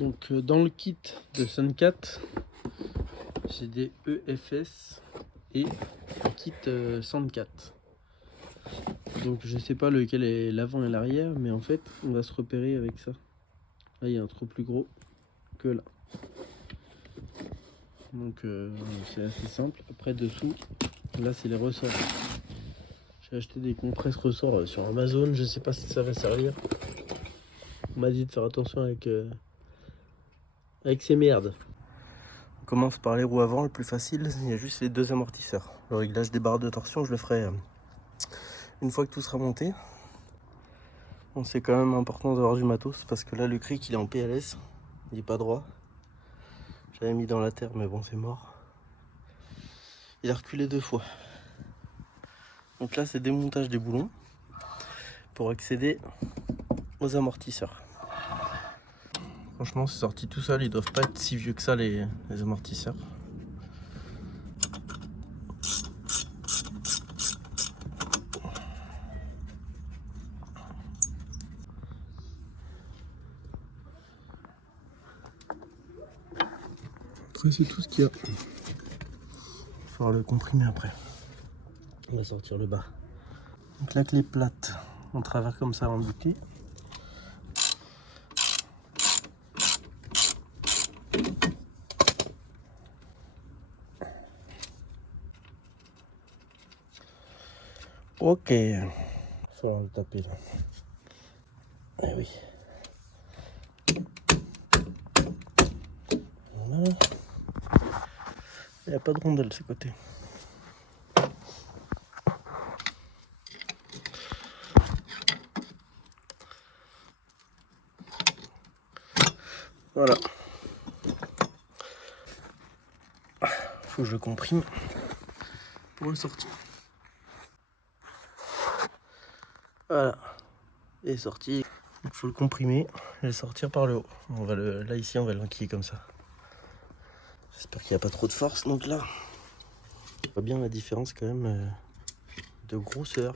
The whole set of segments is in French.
Donc dans le kit de Suncat, j'ai des EFS et un kit Sandcat. Donc je sais pas lequel est l'avant et l'arrière, mais en fait on va se repérer avec ça. Là il y a un trou plus gros que là. Donc c'est assez simple. Après dessous, là c'est les ressorts. J'ai acheté des compresses ressorts sur Amazon, je sais pas si ça va servir. On m'a dit de faire attention avec ces merdes. On commence par les roues avant, le plus facile, il y a juste les deux amortisseurs. Le réglage des barres de torsion, je le ferai une fois que tout sera monté. Bon, c'est quand même important d'avoir du matos parce que là le cric il est en PLS, il est pas droit. J'avais mis dans la terre mais bon c'est mort. Il a reculé 2 fois. Donc là c'est démontage des boulons pour accéder aux amortisseurs. Franchement c'est sorti tout seul, ils doivent pas être si vieux que ça les amortisseurs. Après c'est tout ce qu'il y a. Il va falloir le comprimer après. On va sortir le bas. Donc la clé plate en travers comme ça embuté. Ok, il va falloir le taper là. Eh oui. Voilà. Il n'y a pas de rondelle de ce côté. Voilà. Faut que je le comprime pour le sortir. Voilà. Il est sorti. Il faut le comprimer et le sortir par le haut. On va là ici on va l'enquiller comme ça. J'espère qu'il n'y a pas trop de force. Donc là, on voit bien la différence quand même de grosseur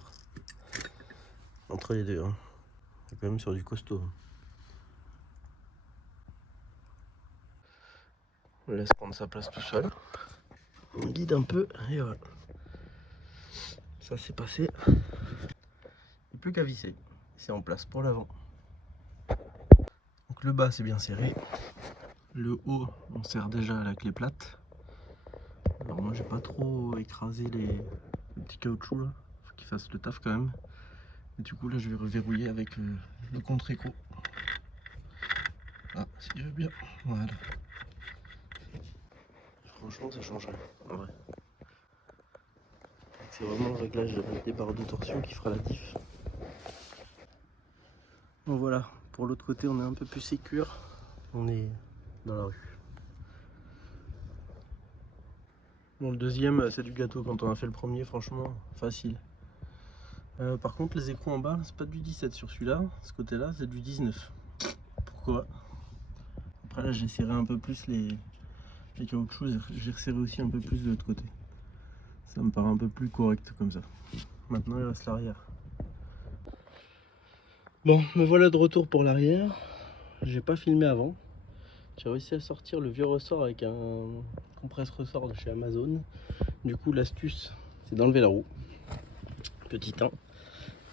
entre les deux. Hein. On est quand même sur du costaud. On laisse prendre sa place tout seul. On guide un peu et voilà. Ça c'est passé. Il n'y a plus qu'à visser. C'est en place pour l'avant. Donc le bas c'est bien serré. Le haut on serre déjà à la clé plate. Alors moi j'ai pas trop écrasé les petits caoutchoucs là. Faut qu'ils fassent le taf quand même. Et du coup là je vais reverrouiller avec le contre-écrou. Ah s'il veut bien. Voilà. Franchement ça change rien en vrai. C'est vraiment le réglage des barres de torsion qui fera la diff. Bon voilà, pour l'autre côté on est un peu plus sécure. On est dans la rue. Bon le deuxième c'est du gâteau quand on a fait le premier, franchement facile. Par contre les écrous en bas c'est pas du 17 sur celui-là, ce côté là c'est du 19. Pourquoi? Après là j'ai serré un peu plus les caoutchoucs, j'ai resserré aussi un peu plus de l'autre côté. Ça me paraît un peu plus correct comme ça. Maintenant il reste l'arrière. Bon, me voilà de retour pour l'arrière. J'ai pas filmé avant. J'ai réussi à sortir le vieux ressort avec un compresse ressort de chez Amazon. Du coup l'astuce c'est d'enlever la roue. Petit 1.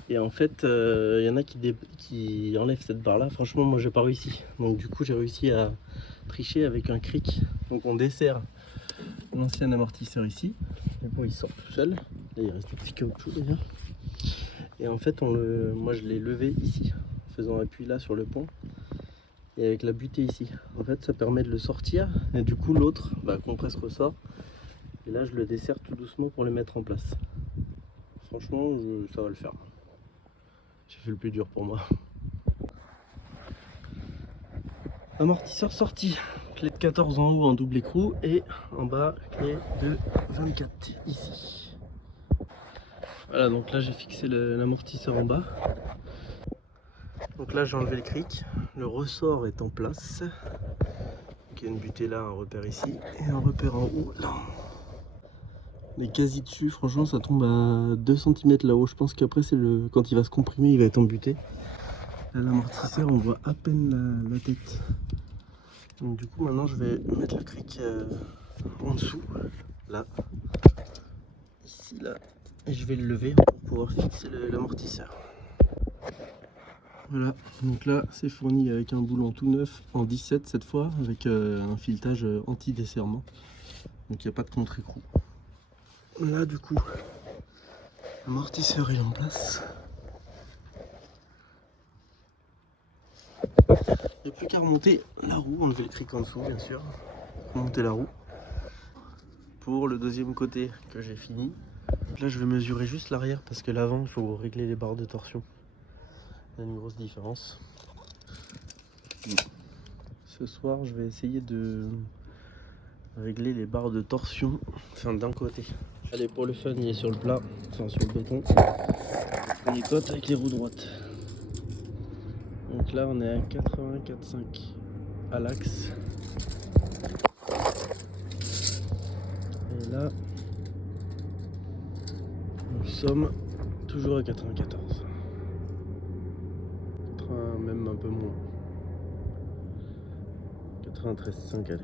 Et en fait il y en a qui enlèvent cette barre là. Franchement moi j'ai pas réussi. Donc du coup j'ai réussi à tricher avec un cric. Donc on dessert l'ancien amortisseur ici. Et bon il sort tout seul. Là il reste des petits caoutchoucs d'ailleurs. Et en fait moi je l'ai levé ici. En faisant appui là sur le pont. Et avec la butée ici. En fait ça permet de le sortir. Et du coup l'autre compresse ressort. Et là je le desserre tout doucement pour le mettre en place. Franchement ça va le faire. J'ai fait le plus dur pour moi. Amortisseur sorti. Clé de 14 en haut en double écrou et en bas clé de 24 ici. Voilà donc là j'ai fixé l'amortisseur en bas. Donc là j'ai enlevé le cric. Le ressort est en place. Donc il y a une butée là, un repère ici et un repère en haut là. On est quasi dessus, franchement ça tombe à 2 cm là-haut. Je pense qu'après c'est quand il va se comprimer il va être embuté. Là l'amortisseur on voit à peine la tête. Donc du coup maintenant je vais mettre le cric en dessous, là, ici, là, et je vais le lever pour pouvoir fixer l'amortisseur. Voilà, donc là c'est fourni avec un boulon tout neuf en 17 cette fois, avec un filetage anti-desserrement, donc il n'y a pas de contre-écrou. Là du coup, l'amortisseur est en place. Il n'y a plus qu'à remonter la roue, enlever le cric en dessous bien sûr, remonter la roue. Pour le deuxième côté que j'ai fini, là je vais mesurer juste l'arrière parce que l'avant il faut régler les barres de torsion. Il y a une grosse différence. Ce soir je vais essayer de régler les barres de torsion, enfin d'un côté. Allez, pour le fun il est sur le plat, enfin sur le béton. On y cote avec les roues droites. Donc là on est à 84,5 à l'axe. Et là nous sommes toujours à 94. Même un peu moins. 93,5 allez.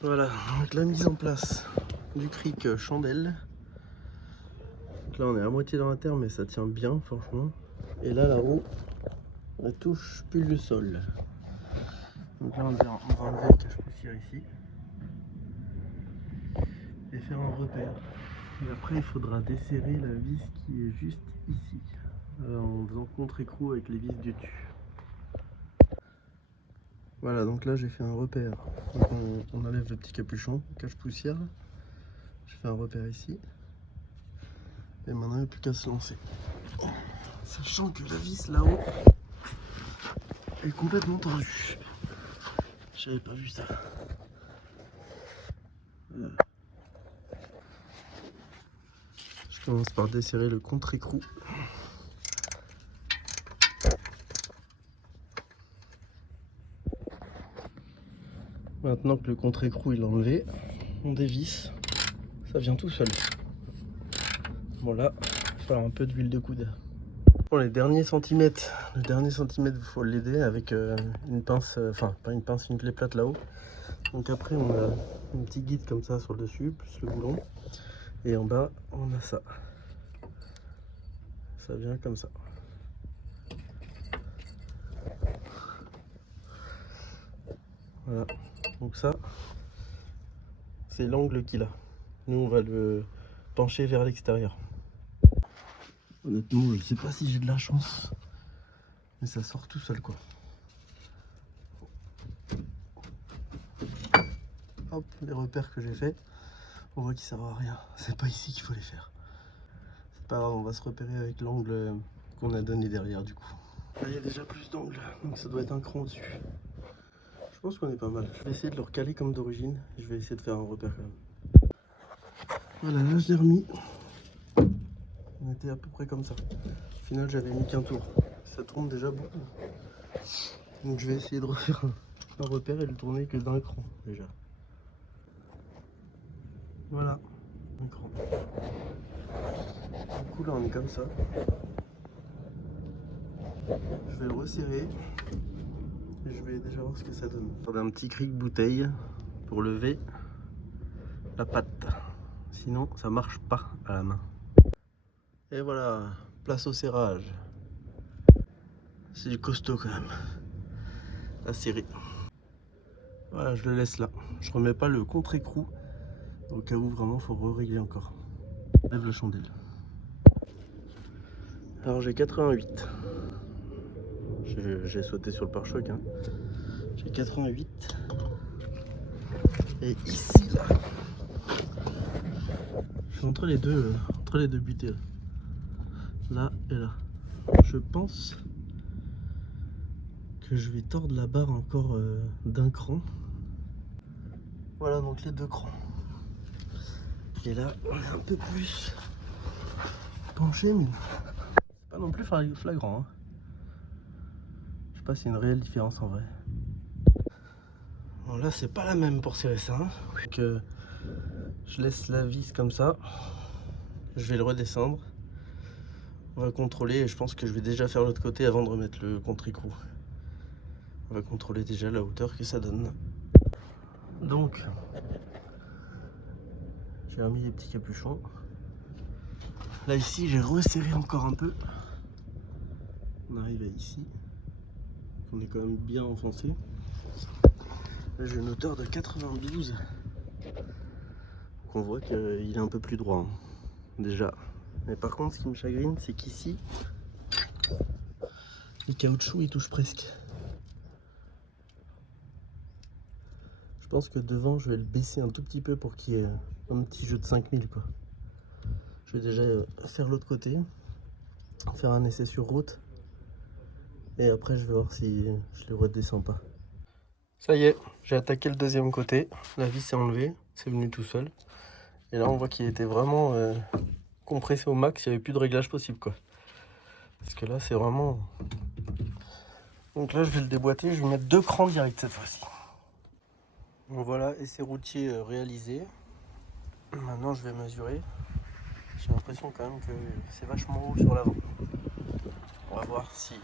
Voilà, donc la mise en place du cric chandelle. Donc là on est à moitié dans la terre mais ça tient bien franchement. Et là la roue elle touche plus le sol. Donc là on va enlever le cache-poussière ici et faire un repère. Et après il faudra desserrer la vis qui est juste ici en faisant contre-écrou avec les vis du dessus. Voilà, donc là j'ai fait un repère. Donc on enlève le petit capuchon, cache-poussière. J'ai fait un repère ici. Et maintenant il n'y a plus qu'à se lancer. Sachant que la vis là-haut est complètement tordue. J'avais pas vu ça. Je commence par desserrer le contre-écrou. Maintenant que le contre-écrou est enlevé, on dévisse. Ça vient tout seul. Bon là, il va falloir un peu d'huile de coude. Pour les derniers centimètres, le dernier centimètre, il faut l'aider avec une pince, enfin pas une pince, une clé plate là-haut. Donc après on a un petit guide comme ça sur le dessus, plus le boulon. Et en bas on a ça. Ça vient comme ça. Voilà, donc ça c'est l'angle qu'il a. Nous on va le pencher vers l'extérieur. Honnêtement je sais pas si j'ai de la chance, mais ça sort tout seul quoi. Hop, les repères que j'ai fait, on voit qu'ils servent à rien. C'est pas ici qu'il faut les faire. C'est pas grave, on va se repérer avec l'angle qu'on a donné derrière du coup. Là il y a déjà plus d'angle, donc ça doit être un cran au-dessus. Je pense qu'on est pas mal. Je vais essayer de le recaler comme d'origine. Je vais essayer de faire un repère quand même. Voilà, là je l'ai remis. On était à peu près comme ça. Au final j'avais mis qu'un tour. Ça tourne déjà beaucoup. Donc je vais essayer de refaire un repère et le tourner que d'un cran déjà. Voilà, un cran. Du coup là on est comme ça. Je vais le resserrer. Et je vais déjà voir ce que ça donne. Un petit cric bouteille pour lever la patte. Sinon ça marche pas à la main. Et voilà, place au serrage. C'est du costaud quand même. À serrer. Voilà, je le laisse là. Je remets pas le contre-écrou. Au cas où vraiment faut régler encore. Lève le chandelle. Alors j'ai 88. J'ai sauté sur le pare-choc. Hein. J'ai 88. Et ici là. Je suis entre les deux butées là. Là et là. Je pense que je vais tordre la barre encore d'un cran. Voilà donc les deux crans. Et là on est un peu plus penché, mais c'est pas non plus flagrant. Hein. Je sais pas s'il y a une réelle différence en vrai. Bon là c'est pas la même pour serrer ça. Hein. Donc, je laisse la vis comme ça. Je vais le redescendre. On va contrôler et je pense que je vais déjà faire l'autre côté avant de remettre le contre-écrou. On va contrôler déjà la hauteur que ça donne. Donc, j'ai remis les petits capuchons. Là ici, j'ai resserré encore un peu. On arrive à ici. On est quand même bien enfoncé. Là, j'ai une hauteur de 92. Donc on voit qu'il est un peu plus droit, hein, déjà. Mais par contre, ce qui me chagrine, c'est qu'ici, les caoutchoucs, ils touchent presque. Je pense que devant, je vais le baisser un tout petit peu pour qu'il y ait un petit jeu de 5000, quoi. Je vais déjà faire l'autre côté, faire un essai sur route. Et après, je vais voir si je les redescends pas. Ça y est, j'ai attaqué le deuxième côté. La vis s'est enlevée, c'est venu tout seul. Et là, on voit qu'il était vraiment compressé au max. Il n'y avait plus de réglage possible, quoi. Parce que là, c'est vraiment... Donc là, je vais le déboîter. Je vais mettre 2 crans direct cette fois-ci. Donc voilà, essai routier réalisé. Maintenant, je vais mesurer. J'ai l'impression quand même que c'est vachement haut sur l'avant. On va voir si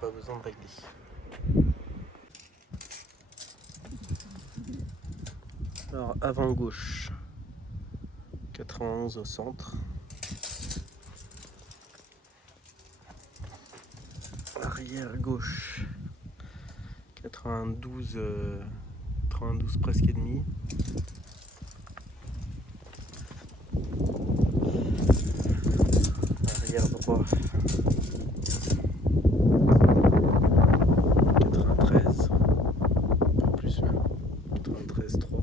pas besoin de régler. Alors, avant gauche, 91 au centre. Arrière gauche, 92, 92 presque et demi. Arrière droit, 93, un peu plus même, 93,3.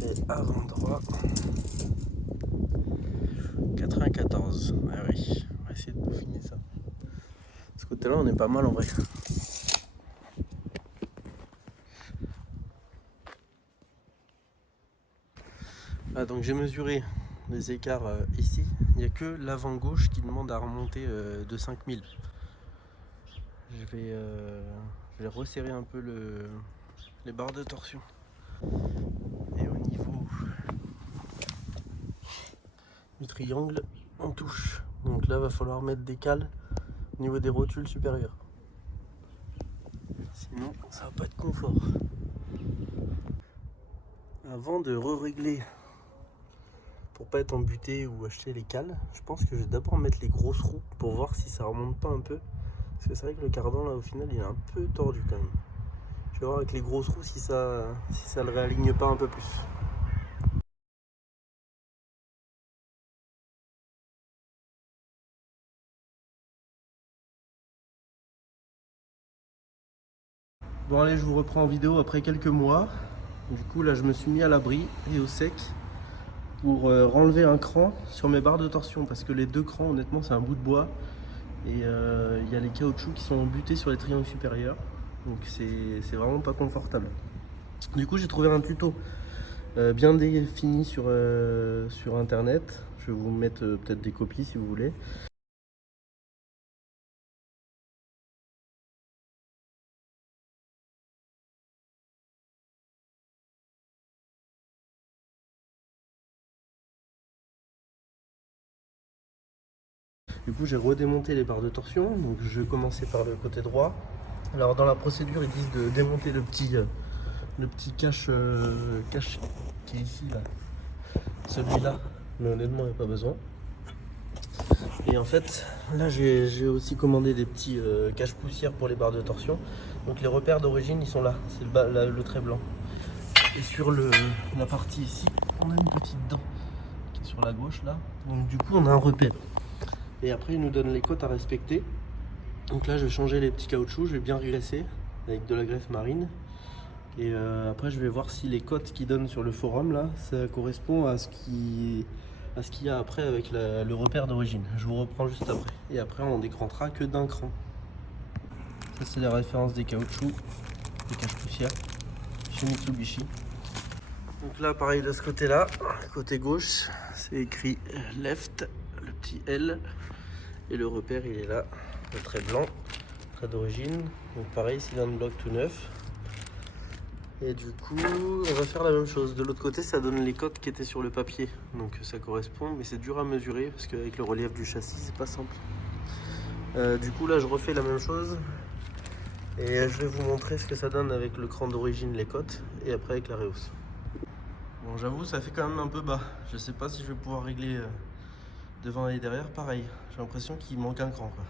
Et avant droit, 94. Ah oui, on va essayer de peaufiner ça. Ce côté-là, on est pas mal en vrai. Ah, donc j'ai mesuré les écarts ici. Il n'y a que l'avant gauche qui demande à remonter de 5000. Je vais resserrer un peu les barres de torsion. Et au niveau du triangle, on touche. Donc là, va falloir mettre des cales au niveau des rotules supérieures. Sinon, ça va pas être confort. Avant de régler pour pas être embuté ou acheter les cales, je pense que je vais d'abord mettre les grosses roues pour voir si ça remonte pas un peu. Parce que c'est vrai que le cardan là au final il est un peu tordu quand même. Je vais voir avec les grosses roues si ça le réaligne pas un peu plus. Bon allez, je vous reprends en vidéo après quelques mois. Du coup là je me suis mis à l'abri et au sec pour renlever un cran sur mes barres de torsion parce que les 2 crans honnêtement c'est un bout de bois et il y a les caoutchoucs qui sont embutés sur les triangles supérieurs, donc c'est vraiment pas confortable. Du coup j'ai trouvé un tuto bien défini sur internet. Je vais vous mettre peut-être des copies si vous voulez. Du coup j'ai redémonté les barres de torsion, donc je vais commencer par le côté droit. Alors dans la procédure ils disent de démonter le petit cache qui est ici là, celui-là, mais honnêtement il n'y a pas besoin. Et en fait là j'ai aussi commandé des petits cache poussières pour les barres de torsion. Donc les repères d'origine ils sont là, c'est le trait blanc. Et sur la partie ici on a une petite dent qui est sur la gauche là, donc du coup on a un repère. Et après il nous donne les cotes à respecter. Donc là je vais changer les petits caoutchoucs, je vais bien graisser avec de la graisse marine. Et après je vais voir si les cotes qu'ils donnent sur le forum là, ça correspond à ce qu'il y a après avec le repère d'origine. Je vous reprends juste après. Et après on décrantera que d'un cran. Ça c'est la référence des caoutchoucs, des cache-poussières chez Mitsubishi. Donc là pareil de ce côté là, côté gauche, c'est écrit left, le petit L. Et le repère il est là, le trait blanc, trait d'origine. Donc pareil, cylindre bloc tout neuf. Et du coup, on va faire la même chose. De l'autre côté, ça donne les cotes qui étaient sur le papier. Donc ça correspond, mais c'est dur à mesurer parce qu'avec le relief du châssis, c'est pas simple. Du coup là je refais la même chose et je vais vous montrer ce que ça donne avec le cran d'origine, les côtes, et après avec la rehausse. Bon, j'avoue ça fait quand même un peu bas, je sais pas si je vais pouvoir régler devant et derrière. Pareil, j'ai l'impression qu'il manque un cran quoi.